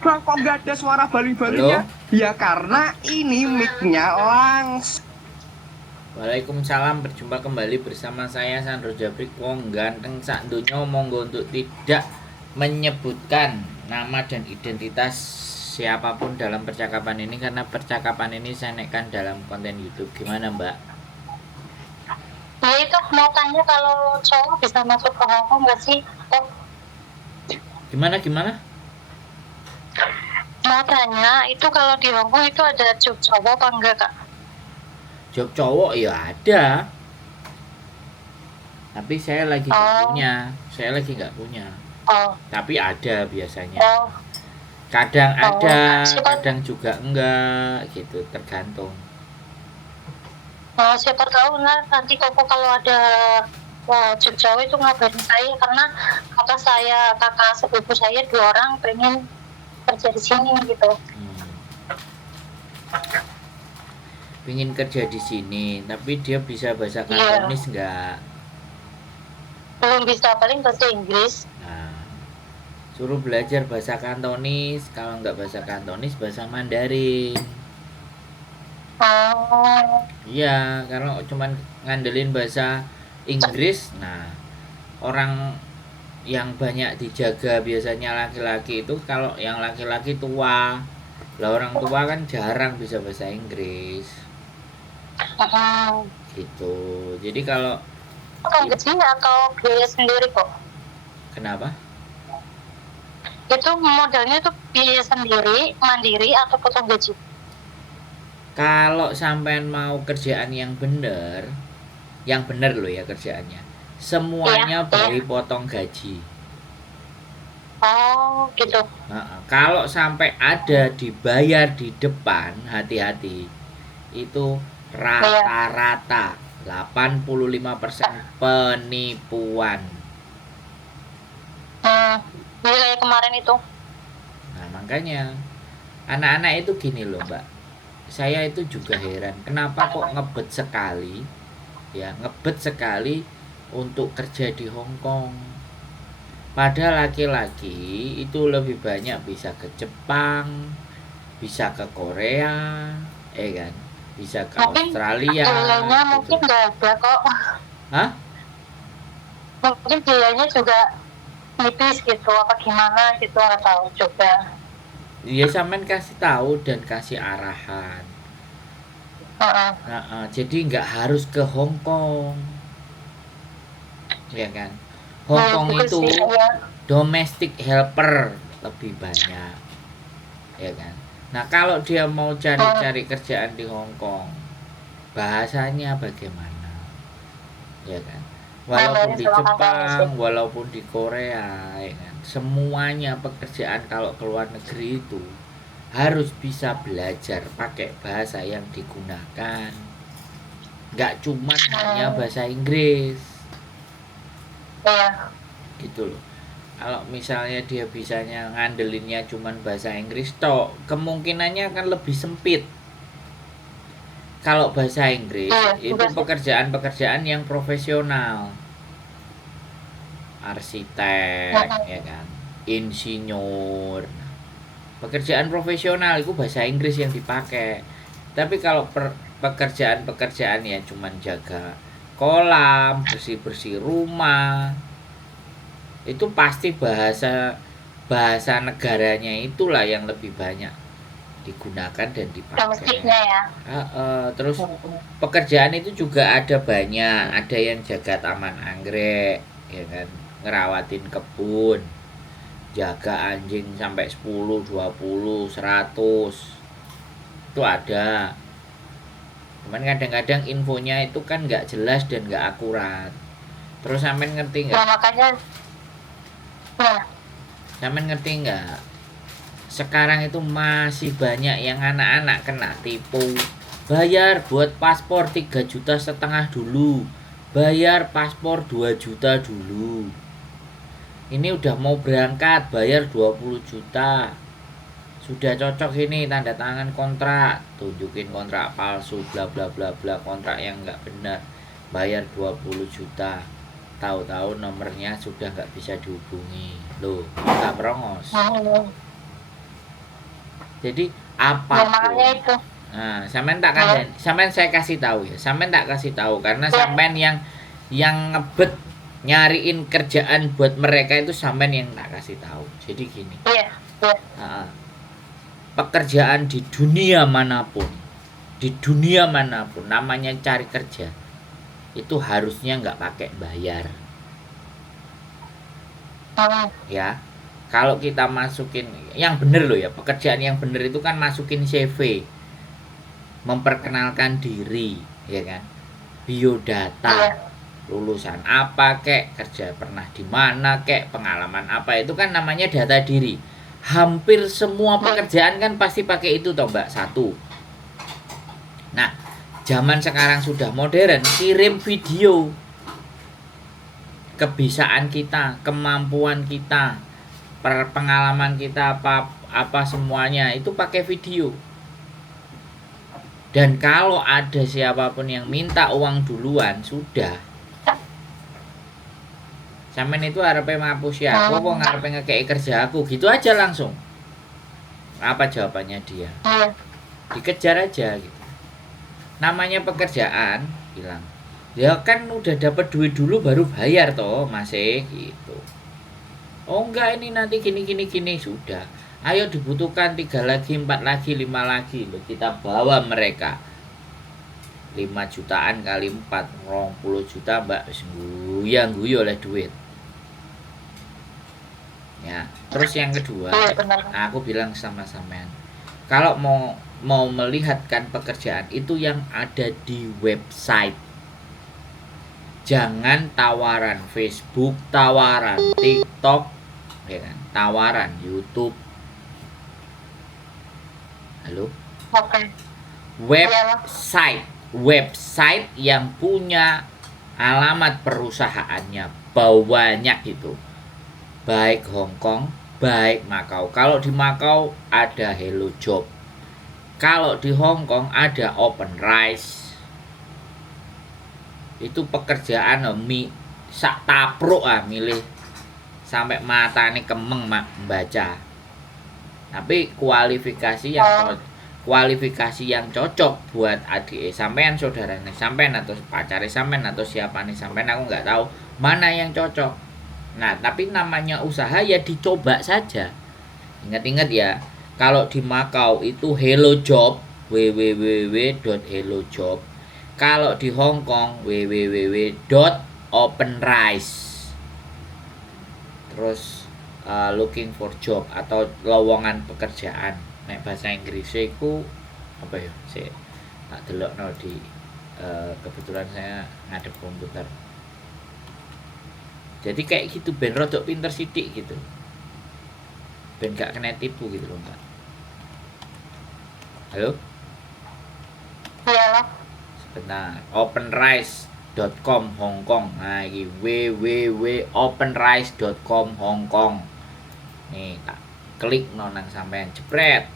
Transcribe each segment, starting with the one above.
Bang, kok nggak ada suara baling-balingnya? Ya karena ini mic-nya langsung. Waalaikumsalam, berjumpa kembali bersama saya Sandro Jabrik, wong ganteng sak donya. Monggo untuk tidak menyebutkan nama dan identitas siapapun dalam percakapan ini, karena percakapan ini saya naikkan dalam konten YouTube. Gimana Mbak? Ya itu mau tanya kalau cowok bisa masuk ke Hongkong nggak sih? Oh, Gimana? mau tanya itu kalau di Hongkong itu ada job cowok apa enggak kak? Job cowok ya ada, tapi saya lagi nggak punya. Oh, Tapi ada biasanya. oh, Kadang ada, siapa, kadang juga enggak gitu, tergantung. siapa tahu nanti koko kalau ada job cowok itu ngabarin saya karena kakak sepupu saya 2 orang pengen kerja di sini gitu. Pingin kerja di sini, tapi dia bisa bahasa Kantonis nggak? Belum bisa, paling bahasa Inggris. Nah, suruh belajar bahasa Kantonis. Kalau nggak bahasa Kantonis, bahasa Mandarin. Oh, Iya, kalau cuman ngandelin bahasa Inggris, nah orang yang banyak dijaga biasanya laki-laki itu, kalau yang laki-laki tua. Lah orang tua kan jarang bisa bahasa Inggris. Gitu. Jadi kalau gajinya atau biaya sendiri kok? kenapa? Itu modalnya tuh biaya sendiri, mandiri atau potong gaji? Kalau sampean mau kerjaan yang bener loh ya kerjaannya, semuanya boleh potong gaji. Oh gitu. Kalau sampai ada dibayar di depan, hati-hati. Itu rata-rata 85% penipuan. Jadi kayak kemarin itu. Nah makanya anak-anak itu gini loh Mbak, saya itu juga heran kenapa kok ngebet sekali untuk kerja di Hong Kong. Padahal laki-laki itu lebih banyak bisa ke Jepang, bisa ke Korea, kan, bisa ke Australia. Mungkin nggak ada kok. Hah? Mungkin biayanya juga nipis gitu, apa gimana gitu, nggak tahu coba. Iya, sampean kasih tahu dan kasih arahan. Jadi nggak harus ke Hong Kong, ya kan? Hong Kong itu domestic helper lebih banyak, ya kan? Nah kalau dia mau cari kerjaan di Hong Kong, bahasanya bagaimana, ya kan? Walaupun di Jepang, walaupun di Korea, ya kan? Semuanya pekerjaan kalau keluar negeri itu harus bisa belajar pakai bahasa yang digunakan, nggak cuman hanya bahasa Inggris. Gitu loh. Kalau misalnya dia bisanya ngandelinnya cuman bahasa Inggris tok, kemungkinannya akan lebih sempit. Kalau bahasa Inggris itu pekerjaan-pekerjaan yang profesional, arsitek, ya kan, insinyur, pekerjaan profesional itu bahasa Inggris yang dipakai. Tapi kalau pekerjaan-pekerjaan yang cuman jaga kolam, bersih-bersih rumah, itu pasti bahasa negaranya itulah yang lebih banyak digunakan dan dipakai. Terus pekerjaan itu juga ada banyak, ada yang jaga taman anggrek, ya kan, ngerawatin kebun, jaga anjing sampai 10, 20, 100. Itu ada. Cuman kadang-kadang infonya itu kan nggak jelas dan nggak akurat. Terus sampean ngerti nggak? Sampean ngerti nggak? Sekarang itu masih banyak yang anak-anak kena tipu. Bayar buat paspor 3,5 juta dulu. Bayar paspor 2 juta dulu. Ini udah mau berangkat, bayar 20 juta. Sudah cocok ini, tanda tangan kontrak, tunjukin kontrak palsu, bla bla bla bla, kontrak yang nggak benar. Bayar 20 juta. Tahu-tahu nomornya sudah nggak bisa dihubungi. Loh, nggak merongos. Jadi Ya makanya apapun. itu. Nah, sampean saya kasih tahu ya. Sampean tak kasih tahu karena Ya. sampean yang ngebet nyariin kerjaan buat mereka itu sampean yang tak kasih tahu. Jadi gini. Iya. Iya. Pekerjaan di dunia manapun namanya cari kerja itu harusnya nggak pakai bayar ya. Kalau kita masukin yang bener loh ya, pekerjaan yang bener itu kan masukin CV, memperkenalkan diri ya kan, biodata, Iya. lulusan apa kek, kerja pernah di mana kek, pengalaman apa, itu kan namanya data diri. Hampir semua pekerjaan kan pasti pakai itu toh Mbak. Satu. Nah, zaman sekarang sudah modern, kirim video kebisaan kita, kemampuan kita, pengalaman kita, apa semuanya itu pakai video. Dan kalau ada siapapun yang minta uang duluan, sudah. Sampeyan itu arepe ngapus ya, aku apa ngarepe ngekei kerja aku, gitu aja langsung. Apa jawabannya dia? Dikejar aja gitu. Namanya pekerjaan, bilang ya kan udah dapat duit dulu baru bayar toh masih gitu. Oh enggak, ini nanti gini sudah. Ayo dibutuhkan 3 lagi, 4 lagi, 5 lagi loh, kita bawa mereka. 5 jutaan kali 4, 20 juta Mbak, guyu oleh duit. Ya, terus yang kedua, aku bilang sama sampean, kalau mau melihatkan pekerjaan itu yang ada di website. Jangan tawaran Facebook, tawaran TikTok, ya kan? Tawaran YouTube. Halo? Oke. Website yang punya alamat perusahaannya banyak itu. Baik Hong Kong, baik Makau. Kalau di Makau ada Hello Job. Kalau di Hong Kong ada OpenRice. Itu pekerjaan sak tapruk milih sampai matanya kemeng membaca. Tapi kualifikasi yang cocok buat adik sampean, saudaranya sampean, atau pacare sampean, atau siapa nih sampean, aku nggak tahu mana yang cocok. Nah, tapi namanya usaha ya dicoba saja. Ingat-ingat ya, kalau di Makau itu Hello Job, www.hellojob. Kalau di Hong Kong www.openrice. Terus looking for job atau lowongan pekerjaan. Nek bahasa Inggris iku apa ya? Sik tak delokno di kebetulan saya ngadep komputer. Jadi kayak gitu, ben rodok pinter sidik gitu. Ben gak kena tipu gitu loh, Mbak. Halo? Iya. Benar, openrice.com Hong Kong. Nah, ini www.openrice.com Hong Kong. Nih, tak klik nang sampean jepret.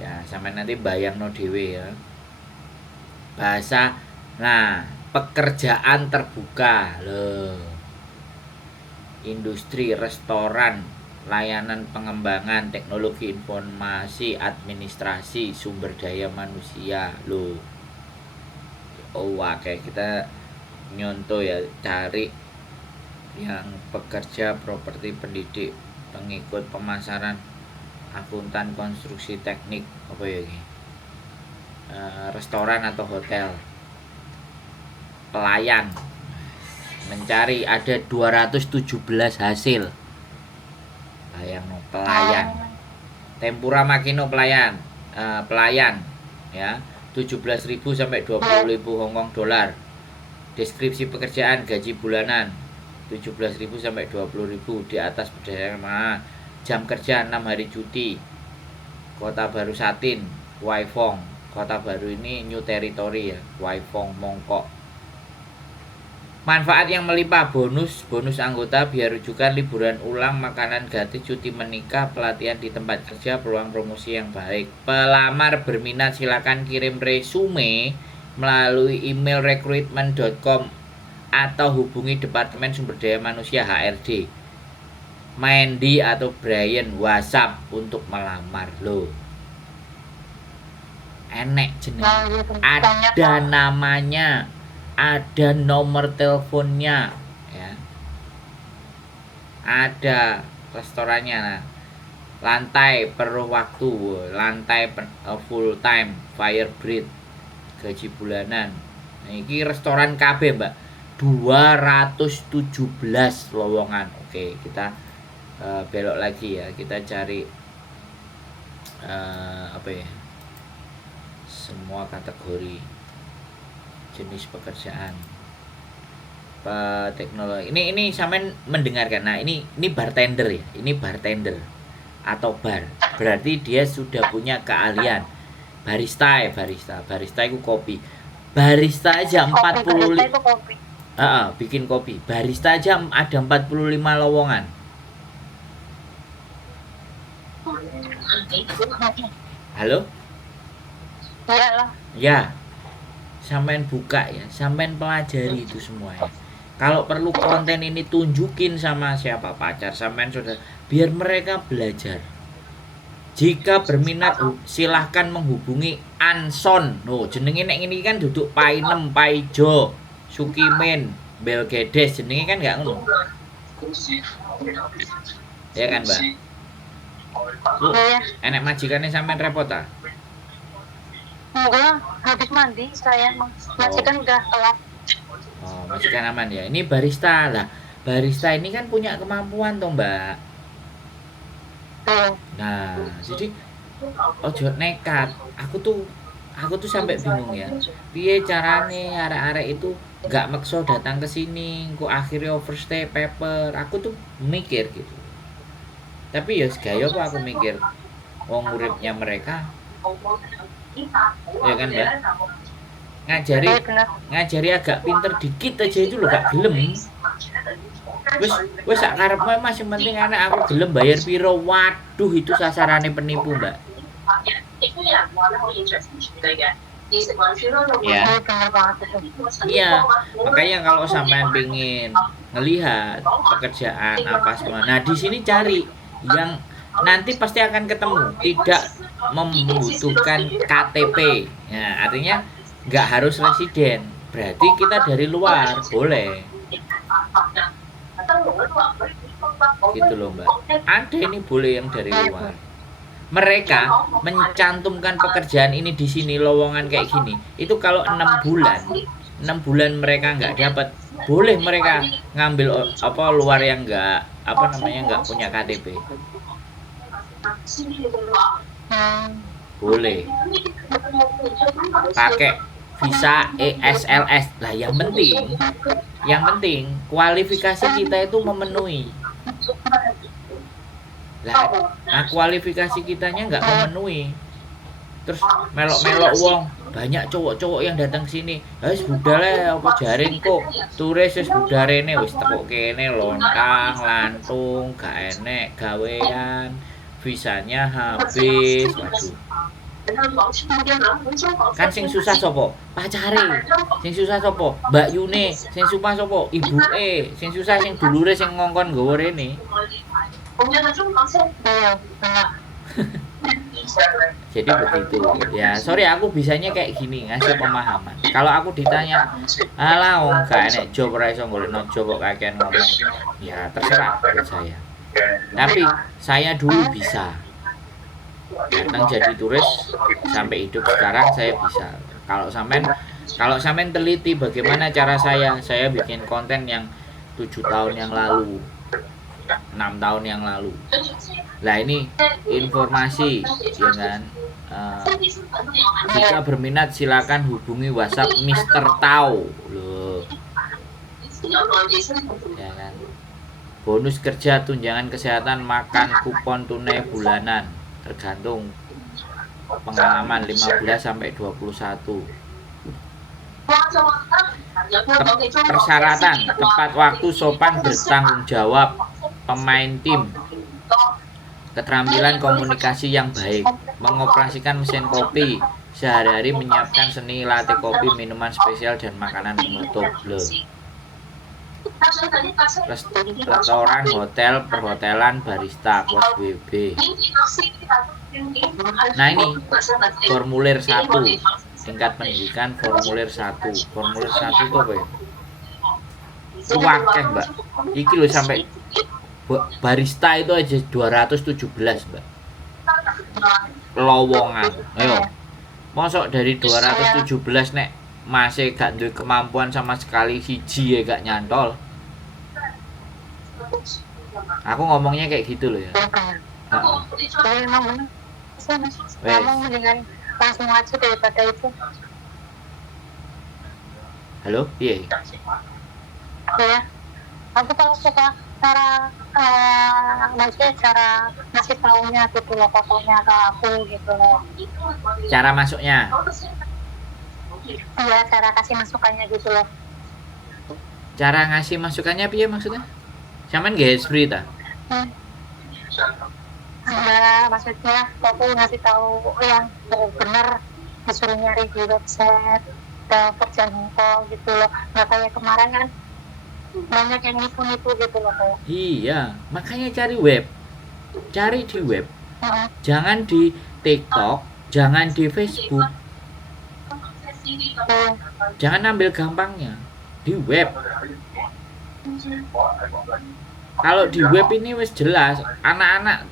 Ya, sampean nanti bayangno dhewe ya. Bahasa. Nah, pekerjaan terbuka loh. Industri, restoran, layanan pengembangan, teknologi informasi, administrasi, sumber daya manusia loh. Kayak kita nyontoh ya, cari yang pekerja properti, pendidik, pengikut, pemasaran, akuntan, konstruksi, teknik, apa ya ini, restoran atau hotel, pelayan, mencari ada 217 hasil. Bayang pelayan, tempura makino pelayan ya, 17.000 sampai 20.000 Hong Kong dolar. Deskripsi pekerjaan, gaji bulanan 17.000 sampai 20.000, di atas berdasarkan jam kerja 6 hari cuti. Kota Baru Satin, Wai Fong. Kota Baru ini New Territory ya, Wai Fong, Mongkok. Manfaat yang melimpah, bonus anggota, biaya rujukan, liburan ulang, makanan gratis, cuti menikah, pelatihan di tempat kerja, peluang promosi yang baik. Pelamar berminat silakan kirim resume melalui email recruitment.com atau hubungi Departemen Sumber Daya Manusia HRD. Mandy atau Brian WhatsApp untuk melamar loh. enek jeneng. Nah, gitu. Banyak Ada lah. namanya, ada nomor teleponnya, ya. Ada restorannya. Nah, lantai penuh waktu, full time, fire breed, gaji bulanan. Nah, ini restoran KB, Mbak. 217 lowongan. Oke, kita belok lagi ya. Kita cari apa ya? Semua kategori jenis pekerjaan. Teknologi. Ini sampean mendengarkan. Nah, ini bartender ya. Ini bartender atau bar. Berarti dia sudah punya keahlian. Barista itu kopi. Barista aja Kopi, 45. barista itu kopi. Bikin kopi. Barista aja ada 45 lowongan. Halo? Iyalah. Ya. Sampean buka ya, sampean pelajari itu semua ya. Kalau perlu konten ini tunjukin sama siapa pacar sampean sudah, biar mereka belajar. Jika berminat silahkan menghubungi Anson. No, jenenge nek ngene kan duduk Painem, Paijo, Sukimin, Belgedes, jenenge kan enggak ngono. Ya kan, Mbak? Iya. Enek majikane sampean repot ta? Enggak, habis mandi saya majikan udah telat. Oh, majikan aman ya. Ini barista lah. Barista ini kan punya kemampuan toh, Mbak. Nah, jadi ojo nekat. Aku tuh sampai bingung ya. Piye carane arek-arek itu nggak makso datang ke sini, kok akhirnya overstay paper. Aku tuh mikir gitu. Tapi ya segaya kok aku mikir wong uripnya mereka. Ya kan, Mbak? Ngajari agak pinter dikit aja itu loh gak gelem. Wes sak karepmu Mas, yang penting anak aku gelem bayar piro. Waduh, itu sasarannya penipu, Mbak. Ya. Iya, makanya kalau sampean pengen ngelihat pekerjaan apa semua. Nah, di sini cari yang nanti pasti akan ketemu, tidak membutuhkan KTP. Nah, artinya nggak harus residen. Berarti kita dari luar boleh. Gitu loh, Mbak. Ada ini boleh yang dari luar. Mereka mencantumkan pekerjaan ini di sini, lowongan kayak gini. Itu kalau 6 bulan mereka nggak dapat, boleh mereka ngambil apa luar yang nggak punya KTP. Boleh. Pakai visa ESLS lah, yang penting kualifikasi kita itu memenuhi. Nah, kualifikasi kitanya nggak memenuhi, terus melok-melok wong, banyak cowok-cowok yang datang sini, wis budale apa jaring kok turis wis budarene wis teko kene lontang lantung gak enek gawean, visanya habis. Waduh, kan sing susah sopo? Pacare. Sing susah sopo? Mbak Yune. Sing susah sopo? Ibuke. Sing susah sing dulure sing ngongkon nggawa rene. Jadi begitu ya. Sorry, aku bisanya kayak gini, ngasih pemahaman. Kalau aku ditanya, alah wong gak enek job ora iso golekno job kok kakean ngomong, ya terserah buat saya. Tapi saya dulu bisa datang jadi turis sampai hidup sekarang, saya bisa. Kalau sampean teliti bagaimana cara saya bikin konten yang 7 tahun yang lalu, 6 tahun yang lalu. Lah ini informasi, ya kan? Jika berminat silakan hubungi WhatsApp Mr. Tau. Loh. Ya kan? Bonus kerja, tunjangan kesehatan, makan, kupon tunai bulanan, tergantung pengalaman 15 sampai 21. Persyaratan tepat waktu, sopan, bertanggung jawab, pemain tim, keterampilan komunikasi yang baik, mengoperasikan mesin kopi, sehari-hari menyiapkan seni latte kopi, minuman spesial dan makanan penutup. Restoran, hotel, perhotelan, barista, pos BB. Nah ini formulir 1 tingkat pendidikan, formulir 1 itu apa ya? Wakeh mbak, iki loh sampai barista itu aja 217 mbak, lowongan. Ayo, mosok dari 217 nek masih gak duwe kemampuan sama sekali siji ya gak nyantol. Aku ngomongnya kayak gitu loh ya. Memang mendingan langsung aja daripada itu. Halo, iya. Ya, aku kalau suka cara maksudnya cara ngasih taunya gitu loh, pokoknya ke aku gitu loh. Cara masuknya, Iya, cara kasih masukannya gitu loh. cara ngasih masukannya piye maksudnya? Sampean nggak free ta? Enggak, maksudnya aku ngasih tahu yang benar, disuruh nyari di website kerjaan info gitu loh. Nggak kayak kemarin kan banyak yang nipu-nipu gitu loh kayak. Iya, makanya cari web. Cari di web. Jangan di TikTok, jangan di Facebook. Jangan ambil gampangnya di web. Kalau di web ini wis jelas, anak-anak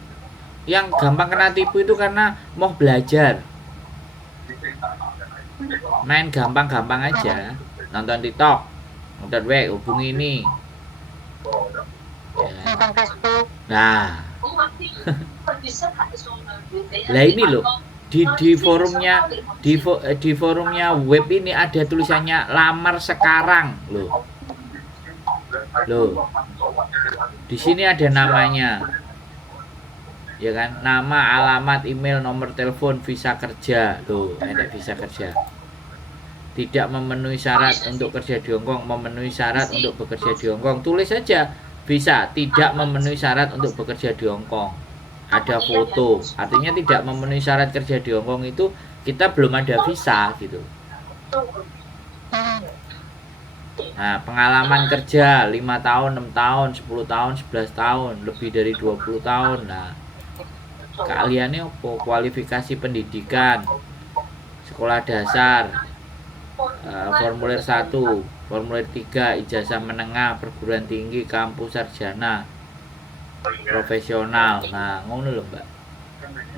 yang gampang kena tipu itu karena mau belajar. Main gampang-gampang aja, nonton TikTok, nonton web, hubungi ini. Ya. Nonton Facebook. Nah, lah ini loh di forumnya di forumnya web ini ada tulisannya lamar sekarang loh. Loh. Di sini ada namanya. Ya kan? Nama, alamat, email, nomor telepon, visa kerja. Loh, ada visa kerja. Tidak memenuhi syarat untuk kerja di Hongkong, memenuhi syarat untuk bekerja di Hongkong. Tulis saja visa tidak memenuhi syarat untuk bekerja di Hongkong. Ada foto, artinya tidak memenuhi syarat kerja di Hongkong itu kita belum ada visa gitu. Nah, pengalaman kerja 5 tahun, 6 tahun, 10 tahun, 11 tahun, lebih dari 20 tahun. Nah, keahliannya apa? Kualifikasi pendidikan, sekolah dasar, formulir 1, formulir 3, ijazah menengah, perguruan tinggi, kampus sarjana, profesional. Nah, ngono lho, Mbak.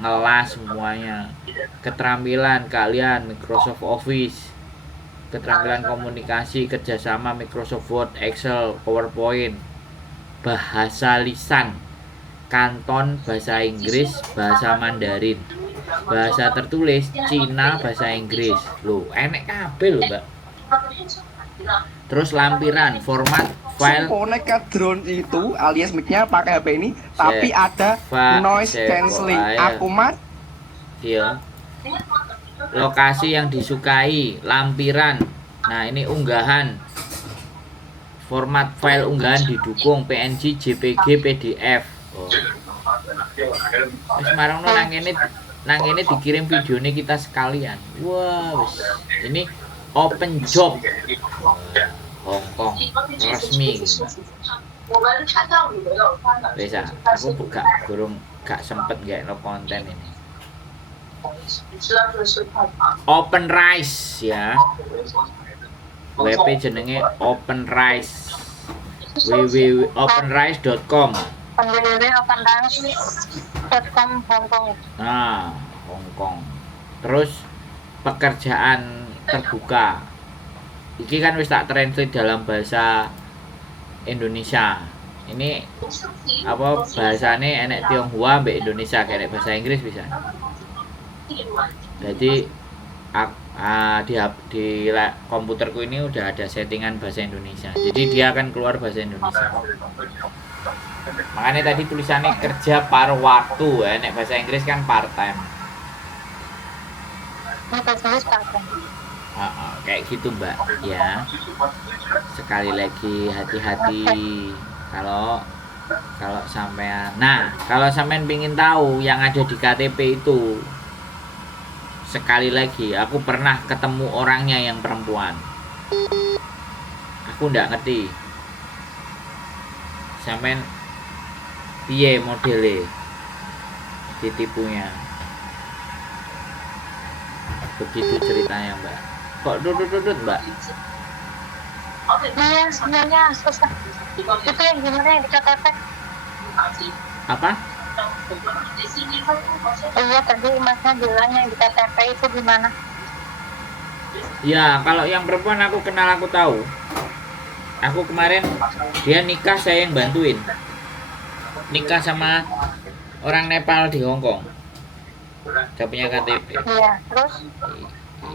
Ngelas semuanya. Keterampilan kalian Microsoft Office, keterampilan komunikasi, kerjasama Microsoft Word, Excel, PowerPoint, bahasa lisan, Kanton, bahasa Inggris, bahasa Mandarin, bahasa tertulis Cina, bahasa Inggris. Loh, enek kabeh lho, Mbak. Terus lampiran, format file. Konek drone itu alias mic-nya pakai HP ini, tapi ada noise cancelling. Aku mat. Iya. Lokasi yang disukai, lampiran. Nah, ini unggahan. Format file unggahan didukung PNG, JPG, PDF. Oh. Wis marang nang ngene dikirim videonya kita sekalian. Wah, wis. Ini open job. Hongkong resmi. Bisa, aku gak sempet no konten ini. Open Rice ya. WP jenenge Open Rice. www.openrice.com. www.openrice.com Hongkong. Nah, Hongkong. Terus pekerjaan terbuka. Iki kan wis tak translate dalam bahasa Indonesia. Ini apa bahasane enek Tionghoa mbek Indonesia kayak bahasa Inggris bisa. Jadi di komputerku ini udah ada settingan bahasa Indonesia. Jadi dia akan keluar bahasa Indonesia. Makanya tadi tulisannya kerja paruh waktu ya, nek bahasa Inggris kan part time. Bahasa Inggris part time. Kayak gitu Mbak ya. Sekali lagi hati-hati kalau sampean. Nah, kalau sampean pingin tahu yang ada di KTP itu, sekali lagi aku pernah ketemu orangnya yang perempuan. Aku ndak ngerti sampean piye modele ditipunya. Begitu ceritanya Mbak. Kok dudut Mbak? Iya, sebenarnya susah. Itu yang gimana yang di KTP? Apa? Iya, tadi Masnya bilang yang di KTP itu gimana? Ya, kalau yang perempuan aku kenal, aku tahu. Aku kemarin dia nikah, saya yang bantuin. Nikah sama orang Nepal di Hong Kong. Dia punya KTP. Iya, terus?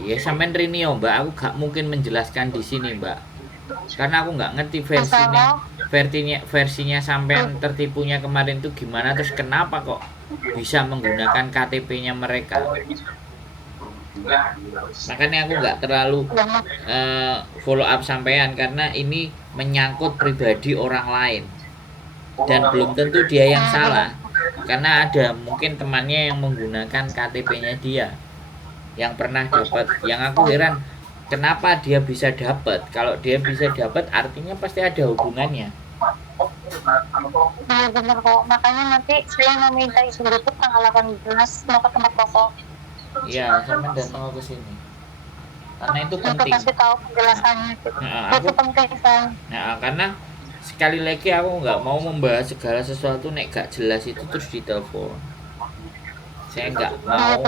Ya sampean Rinio Mbak, aku gak mungkin menjelaskan di sini Mbak. Karena aku nggak ngerti versinya sampean tertipunya kemarin tuh gimana, terus kenapa kok bisa menggunakan KTP-nya mereka. Makanya aku nggak terlalu follow up sampean karena ini menyangkut pribadi orang lain dan belum tentu dia yang salah, karena ada mungkin temannya yang menggunakan KTP-nya dia yang pernah dapat. Yang aku heran kenapa dia bisa dapat. Kalau dia bisa dapat artinya pasti ada hubungannya. Iya benar kok, makanya nanti saya mau minta izin dulu tanggal 18 mau ke tempat pokok. Iya, sampai datang ke sini. Karena itu Untuk penting. kasih tahu penjelasannya gitu. Itu penting kan. Nah, karena sekali lagi aku nggak mau membahas segala sesuatu nek gak jelas itu terus ditelepon. Saya nggak mau.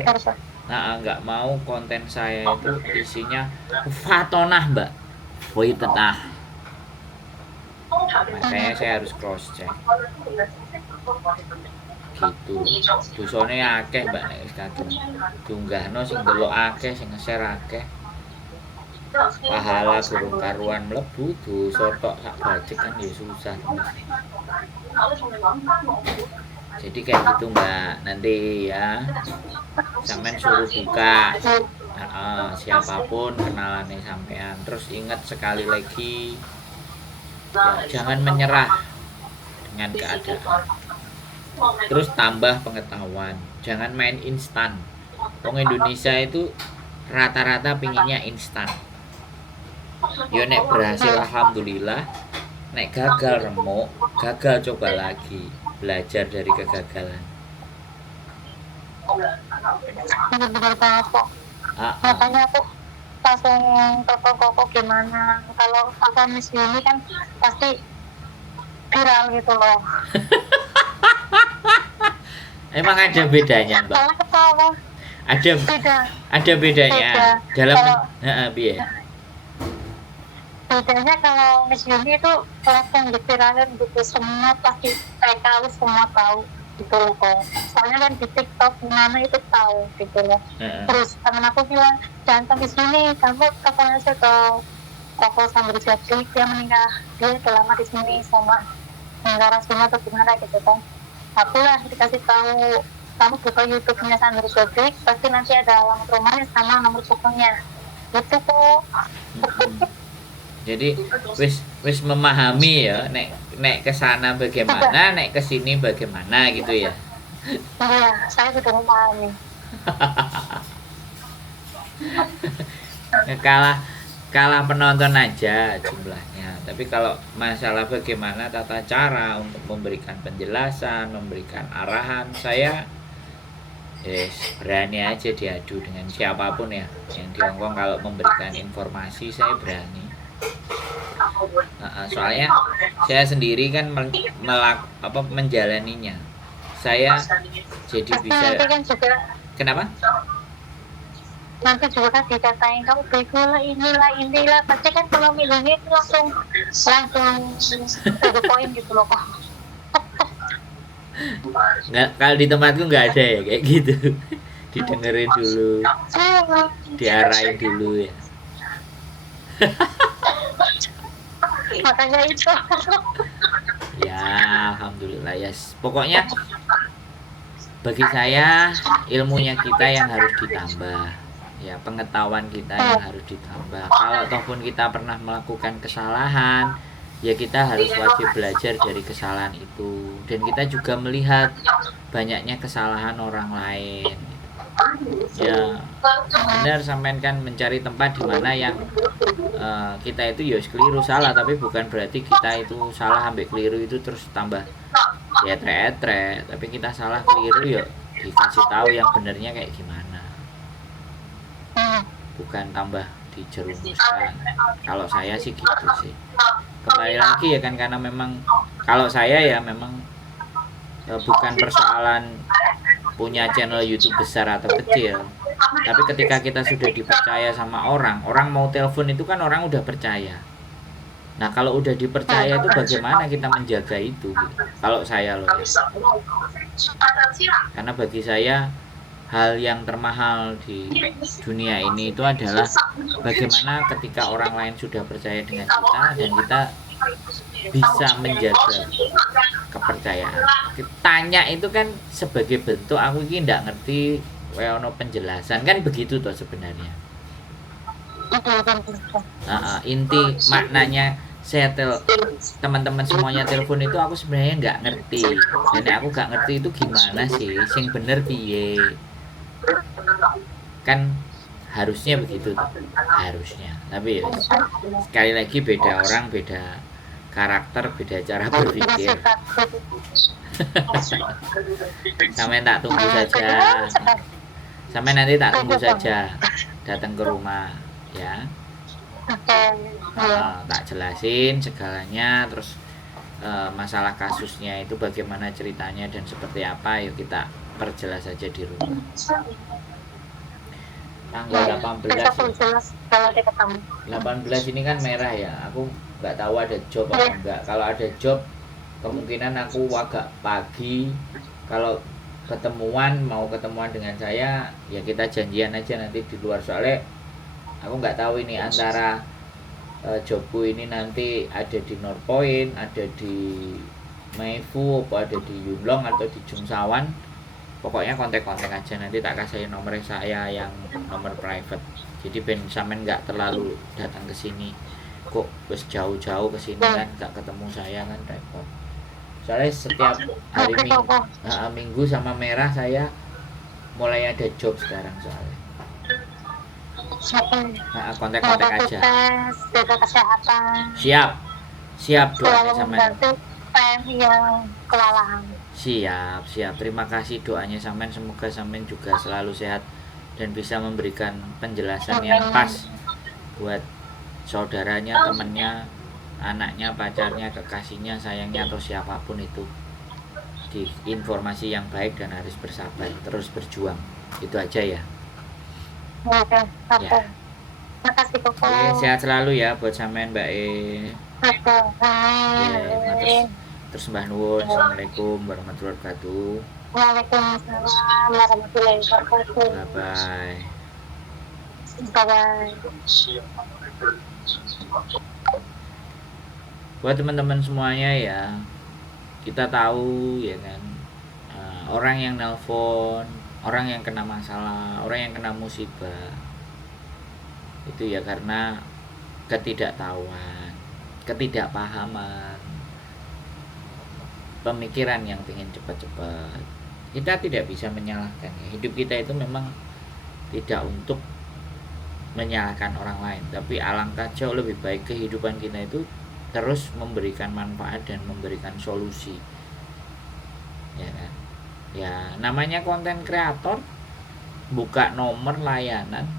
Nggak mau konten saya itu isinya fatonah Mbak. Woi tetah. Makanya saya harus cross check. Gitu. Dosane akeh Mbak nek wis kadung diunggahno sing delok akeh, sing nge-share akeh. Pahala gurung karuan mlebu, dosa tok sak bajek kan ya susah. Jadi kayak gitu Mbak, nanti ya sampean suruh buka siapapun kenalannya sampean. Terus ingat sekali lagi ya, jangan menyerah dengan keadaan. Terus tambah pengetahuan, jangan main instan. Wong Indonesia itu rata-rata pinginnya instan. Yo nek berhasil alhamdulillah, nek gagal remuk, gagal coba lagi, belajar dari kegagalan. Benar banget kok. Makanya aku langsung telepon koko gimana. Kalau aku Miss ini kan pasti viral gitu loh. Emang ada bedanya Mbak? Kalau ketawa Ada bedanya dalam biar. Bedanya kalau Miss Yuni itu langsung diviralin gitu, semua pasti mereka semua tahu gitu loh kok. Soalnya kan di TikTok gimana itu tahu gitu loh. Terus temen aku bilang, jangan Miss Yuni, kamu telepon aja ke Koko sambil jadi dia meninggal, dia udah lama di sini sama negara sini atau gimana gitu kan. Aku lah dikasih tahu, kamu buka YouTube-nya Sandra Sobrik, pasti nanti ada alamat rumahnya sama nomor teleponnya. Gitu kok. Jadi wis memahami ya, nek kesana bagaimana, nek kesini bagaimana gitu ya. Iya, saya sudah memahami. kalah penonton aja jumlahnya. Tapi kalau masalah bagaimana tata cara untuk memberikan penjelasan, memberikan arahan, saya berani aja diadu dengan siapapun ya yang di Hongkong. Kalau memberikan informasi saya berani. Soalnya saya sendiri kan menjalaninya. Saya jadi bisa. Kenapa? Nanti juga kan dikatain kamu bego lah, inilah pasti kan kalau milihnya itu langsung to poin gitu loh kok. Nggak, kalau di tempatku nggak ada ya kayak gitu. Didengerin dulu, diarahin dulu ya. Makanya itu. Ya alhamdulillah ya. Pokoknya bagi saya ilmunya kita yang harus ditambah. Ya, pengetahuan kita yang harus ditambah. Kalau ataupun kita pernah melakukan kesalahan, ya kita harus wajib belajar dari kesalahan itu. Dan kita juga melihat banyaknya kesalahan orang lain. Ya, benar sampean kan mencari tempat di mana yang kita itu ya keliru salah, tapi bukan berarti kita itu salah sampai keliru itu terus tambah ya tapi kita salah keliru ya dikasih tahu yang benernya kayak gimana. bukan tambah dijerumuskan. Kalau saya sih gitu sih. Kembali lagi ya kan, karena memang kalau saya ya memang bukan persoalan punya channel YouTube besar atau kecil, tapi ketika kita sudah dipercaya sama orang mau telepon itu kan orang udah percaya. Nah kalau udah dipercaya itu bagaimana kita menjaga itu gitu. Kalau saya loh ya. Karena bagi saya hal yang termahal di dunia ini itu adalah bagaimana ketika orang lain sudah percaya dengan kita dan kita bisa menjaga kepercayaan. Tanya itu kan sebagai bentuk aku ini ndak ngerti, ono penjelasan kan begitu toh sebenarnya. Inti maknanya saya teman-teman semuanya telepon itu aku sebenarnya nggak ngerti, dan aku nggak ngerti itu gimana sih sing bener piye, kan harusnya begitu toh. Harusnya, tapi ya sekali lagi beda orang, beda karakter, beda cara berpikir. Sampai tak tunggu saja, sampai nanti tak tunggu saja datang ke rumah ya. Tak jelasin segalanya, terus masalah kasusnya itu bagaimana ceritanya dan seperti apa, yuk kita perjelas saja di rumah. Tanggal 18 ini kan merah ya, aku nggak tahu ada job apa enggak. Kalau ada job kemungkinan aku agak pagi. Kalau mau ketemuan dengan saya ya kita janjian aja nanti di luar, soalnya aku nggak tahu ini antara jobku ini nanti ada di Northpoint, ada di Meifu, apa ada di Yunlong atau di Jungsawan. Pokoknya kontak-kontak aja, nanti tak kasih nomor saya yang nomor private. Jadi ben sampean nggak terlalu datang ke sini. Kok wis jauh-jauh ke sini kan nggak ketemu saya kan repot. Soalnya setiap hari Minggu sama merah saya mulai ada job sekarang soalnya. Kontak-kontak aja. Siap doanya sampean. Yang kewalahan. Siap. Terima kasih doanya sampean, semoga sampean juga selalu sehat dan bisa memberikan penjelasan yang pas buat saudaranya, temennya, anaknya, pacarnya, kekasihnya, sayangnya atau siapapun itu. Di informasi yang baik dan harus bersabar, terus berjuang. Itu aja ya. Oke. Ya. Makasih Koko. Sehat selalu ya buat sampean Mbak E. Terus Mbah Nuwun, Assalamualaikum warahmatullahi wabarakatuh. Waalaikumsalam warahmatullahi wabarakatuh. Bye. Buat teman-teman semuanya ya, kita tahu ya kan, orang yang nelpon, orang yang kena masalah, orang yang kena musibah itu ya karena ketidaktahuan, ketidakpahaman, pemikiran yang ingin cepat-cepat. Kita tidak bisa menyalahkan ya. Hidup kita itu memang tidak untuk menyalahkan orang lain, tapi alangkah jauh lebih baik kehidupan kita itu terus memberikan manfaat dan memberikan solusi. Ya kan? Ya namanya konten kreator, buka nomor layanan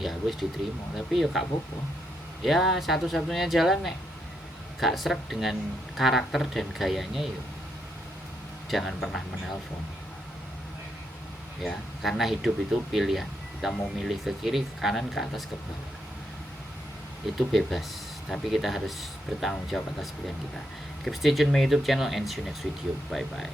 ya wis diterima, tapi ya gak apa-apa. Ya satu-satunya jalan nek gak srek dengan karakter dan gayanya ya jangan pernah menelpon ya, karena hidup itu pilihan, kita mau milih ke kiri, ke kanan, ke atas, ke bawah, itu bebas, tapi kita harus bertanggung jawab atas pilihan kita. Keep stay tune my YouTube channel and see you next video. Bye bye.